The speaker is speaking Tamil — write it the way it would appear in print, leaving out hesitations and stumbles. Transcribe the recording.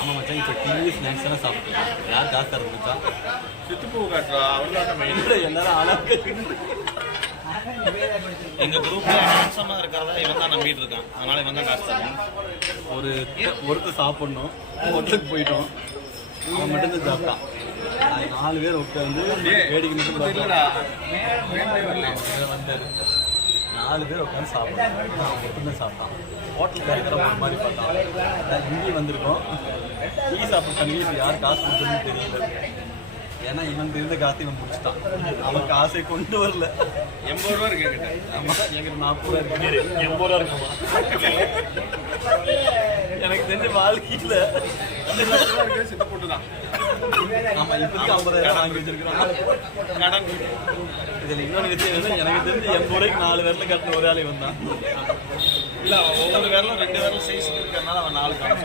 ஆமாம் மச்சான், இப்போ டீ ஸ்நாக்ஸ் எல்லாம் சாப்பிட்டு யார் காசு தரது மச்சான்? சித்துப்பூ காட்டுறா அவர்தான் எல்லாரும் அழகு. எங்க குரூப்ல ஹேண்ட்ஸமா இருக்கிறதா இவன் தான் நம்பிட்டு இருக்கான். அதனால இவன் தான் காசு தரணும். ஒருத்தர் சாப்பிடணும், ஹோட்டலுக்கு போயிட்டோம், அவன் மட்டும்தான் சாப்பிட்டான். 4 பேர் உட்காந்து வேடிக்கை மட்டும் வந்தாரு. 4 பேர் உட்காந்து சாப்பிட்டான், அவன் மட்டும்தான் சாப்பிட்டான். ஹோட்டல் கறிக்கிற மாதிரி பார்த்தான். இங்கேயும் வந்திருக்கோம், டீ சாப்பிட்டாங்க. இப்போ யார் காசு கொடுக்குறதுன்னு தெரியல. ஏன்னா இவன் இருந்த காசு இவன் முடிச்சுட்டான். அவன் காசை கொண்டு வரல. 80 ரூபா இருக்கு என்கிட்ட. ஆமா, எங்கிட்ட 40 ரூபா இருக்கு. 80 ரூபா இருக்குமா? எனக்கு தெரிஞ்ச வாழ்க்கையில் 2 லட்சம் ரூபா இருக்கு. சித்துப்பூட்டு தான். ஆமா, இப்போதைக்கு 50,000 வாங்கி வச்சிருக்கிறோம் கடன். இதில் இன்னொரு விஷயம் வந்து, எனக்கு தெரிஞ்சு 80 ரூபாய்க்கு 4 விரல கட்டின ஒரு ஆளை வந்தான். இல்ல ஒவ்வொரு விரலும் 2 விரலும் சைஸ் இருக்கிறதுனால அவன் 4 காசு